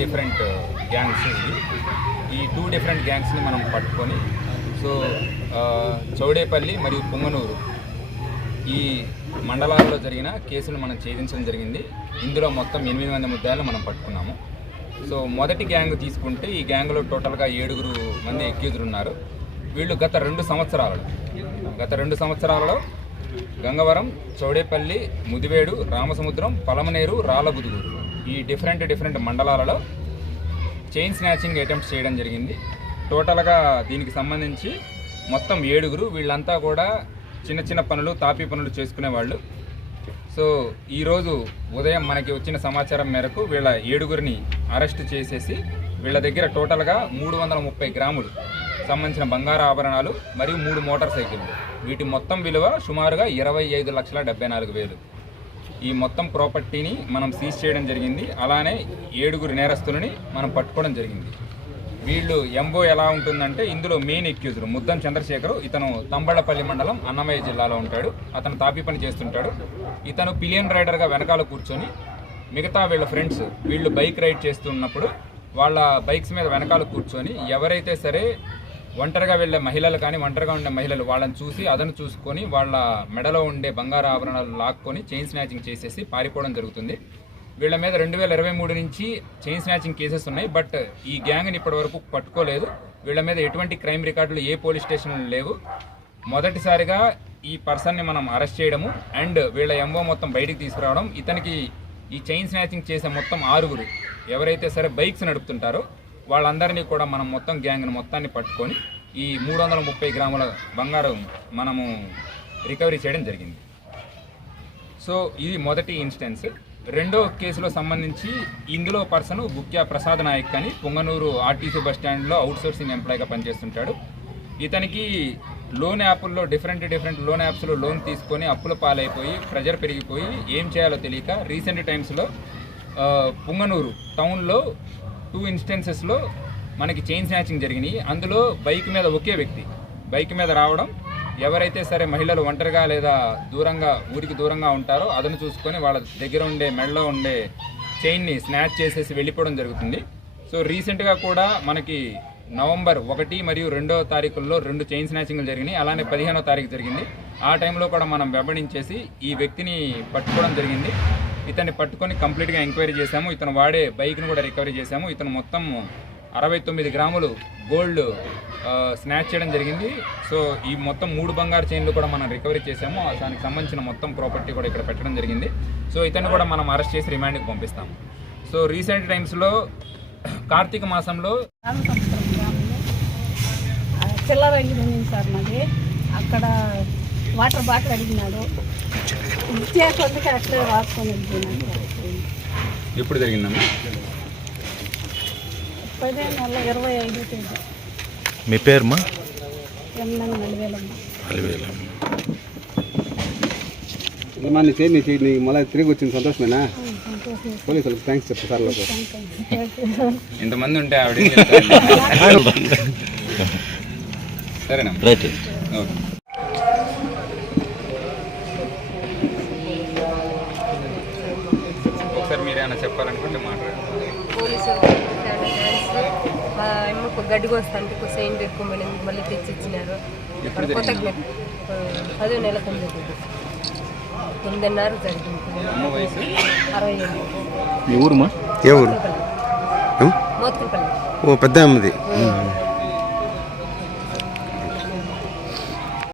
Different gangs ఇవి. ఈ 2 different గ్యాంగ్స్ని మనం పట్టుకొని సో చౌడేపల్లి మరియు పుంగనూరు ఈ మండలాల్లో జరిగిన కేసులు మనం ఛేదించడం జరిగింది. ఇందులో మొత్తం 8 మంది ముద్దాయిలు మనం పట్టుకున్నాము. సో మొదటి గ్యాంగ్ తీసుకుంటే ఈ గ్యాంగ్లో టోటల్గా 7 మంది అక్యూజ్డ్ ఉన్నారు. వీళ్ళు గత 2 సంవత్సరాలలో గంగవరం, చౌడేపల్లి, ముదివేడు, రామసముద్రం, పలమనేరు, రాళ్ళబుదుగూరు ఈ డిఫరెంట్ మండలాలలో చైన్ స్నాచింగ్ అటెంప్ట్ చేయడం జరిగింది. టోటల్గా దీనికి సంబంధించి మొత్తం 7. వీళ్ళంతా కూడా చిన్న పనులు, తాపీ పనులు చేసుకునేవాళ్ళు. సో ఈరోజు ఉదయం మనకి వచ్చిన సమాచారం మేరకు వీళ్ళ 7 అరెస్ట్ చేసేసి వీళ్ళ దగ్గర టోటల్గా 330 గ్రాములు సంబంధించిన బంగారు ఆభరణాలు మరియు 3 మోటార్ సైకిళ్ళు, వీటి మొత్తం విలువ సుమారుగా 25,74,000. ఈ మొత్తం ప్రాపర్టీని మనం సీజ్ చేయడం జరిగింది. అలానే 7 నేరస్తులని మనం పట్టుకోవడం జరిగింది. వీళ్ళు ఎంబో ఎలా ఉంటుందంటే ఇందులో మెయిన్ అక్యూజ్డ్ ముద్దం చంద్రశేఖర్, ఇతను తంబళ్లపల్లి మండలం, అన్నమయ్య జిల్లాలో ఉంటాడు. అతను తాపీ పని చేస్తుంటాడు. ఇతను పిలియన్ రైడర్గా వెనకాల కూర్చొని మిగతా వీళ్ళ ఫ్రెండ్స్ వీళ్ళు బైక్ రైడ్ చేస్తున్నప్పుడు వాళ్ళ బైక్స్ మీద వెనకాల కూర్చొని ఎవరైతే సరే ఒంటరిగా వెళ్ళే మహిళలు కానీ ఒంటరిగా ఉండే మహిళలు వాళ్ళని చూసి అదను చూసుకొని వాళ్ళ మెడలో ఉండే బంగారు ఆభరణాలు లాక్కొని చైన్ స్నాచింగ్ చేసేసి పారిపోవడం జరుగుతుంది. వీళ్ళ మీద 2023 నుంచి చైన్ స్నాచింగ్ కేసెస్ ఉన్నాయి. బట్ ఈ గ్యాంగ్ని ఇప్పటివరకు పట్టుకోలేదు. వీళ్ళ మీద ఎటువంటి క్రైమ్ రికార్డులు ఏ పోలీస్ స్టేషన్లు లేవు. మొదటిసారిగా ఈ పర్సన్ని మనం అరెస్ట్ చేయడము అండ్ వీళ్ళ ఎంఓ మొత్తం బయటికి తీసుకురావడం. ఇతనికి ఈ చైన్ స్నాచింగ్ చేసే మొత్తం 6 ఎవరైతే సరే బైక్స్ నడుపుతుంటారో వాళ్ళందరినీ కూడా మనం మొత్తం గ్యాంగ్ని మొత్తాన్ని పట్టుకొని ఈ 330 గ్రాముల బంగారం మనము రికవరీ చేయడం జరిగింది. సో ఇది మొదటి ఇన్స్టెన్స్. రెండో కేసులో సంబంధించి ఇందులో పర్సన్ బుక్యా ప్రసాద్ నాయక్ అని పుంగనూరు ఆర్టీసీ బస్టాండ్లో అవుట్సోర్సింగ్ ఎంప్లాయ్గా పనిచేస్తుంటాడు. ఇతనికి లోన్ యాప్ల్లో డిఫరెంట్ లోన్ యాప్స్లో లోన్ తీసుకొని అప్పుల పాలైపోయి ప్రెజర్ పెరిగిపోయి ఏం చేయాలో తెలియక రీసెంట్ టైమ్స్లో పుంగనూరు టౌన్లో 2 ఇన్స్టెన్సెస్లో మనకి చైన్ స్నాచింగ్ జరిగినాయి. అందులో బైక్ మీద ఒకే వ్యక్తి బైక్ మీద రావడం, ఎవరైతే సరే మహిళలు ఒంటరిగా లేదా ఊరికి దూరంగా ఉంటారో అదను చూసుకొని వాళ్ళ దగ్గర ఉండే మెడలో ఉండే చైన్ని స్నాచ్ చేసేసి వెళ్ళిపోవడం జరుగుతుంది. సో రీసెంట్గా కూడా మనకి నవంబర్ 1 మరియు 2వ తారీఖుల్లో 2 చైన్ స్నాచింగ్లు జరిగినాయి. అలానే 15వ తారీఖు జరిగింది. ఆ టైంలో కూడా మనం వెంబడించేసి ఈ వ్యక్తిని పట్టుకోవడం జరిగింది. ఇతన్ని పట్టుకొని కంప్లీట్గా ఎంక్వైరీ చేశాము. ఇతను వాడే బైక్ను కూడా రికవరీ చేశాము. ఇతను మొత్తం 69 గ్రాములు గోల్డ్ స్నాచ్ చేయడం జరిగింది. సో ఈ మొత్తం 3 బంగారు చైన్లు కూడా మనం రికవరీ చేశాము. దానికి సంబంధించిన మొత్తం ప్రాపర్టీ కూడా ఇక్కడ పెట్టడం జరిగింది. సో ఇతన్ని కూడా మనం అరెస్ట్ చేసి రిమాండ్కి పంపిస్తాము. సో రీసెంట్ టైమ్స్లో కార్తీక మాసంలో చిల్లర అడిగింది సార్ మాది. అక్కడ వాటర్ బాటిల్ అడిగినాడు, ఇచ్చేకొద్దుకి అట్లే రాసుకొని వెళ్ళిపోయినాడు. ఎప్పుడు జరిగిందమ్మా? 15/25 తేదీ. మీ పేరుమా? నీకు మళ్ళీ తిరిగి వచ్చింది సంతోషమేనా? పోలీసులకు థ్యాంక్స్ చెప్పు సార్. ఇంతమంది ఉంటే ఆవిడ సరేనా? రైట్. ఓకే. ఒకసారి మీరేమైనా చెప్పాలనుకుంటే మాట్లాడండి. అమ్మకు గడ్డికి వస్తానికి సైన్ పెట్టుకోమని మళ్ళీ తెచ్చిచ్చినారు. కొత్తగా 10 నెలల కింద 9:30 జరిగింది. 65. మీ ఊరుమా? ఏ ఊరు? మోత్కులపల్లి. ఓ పెద్ద అమ్మది.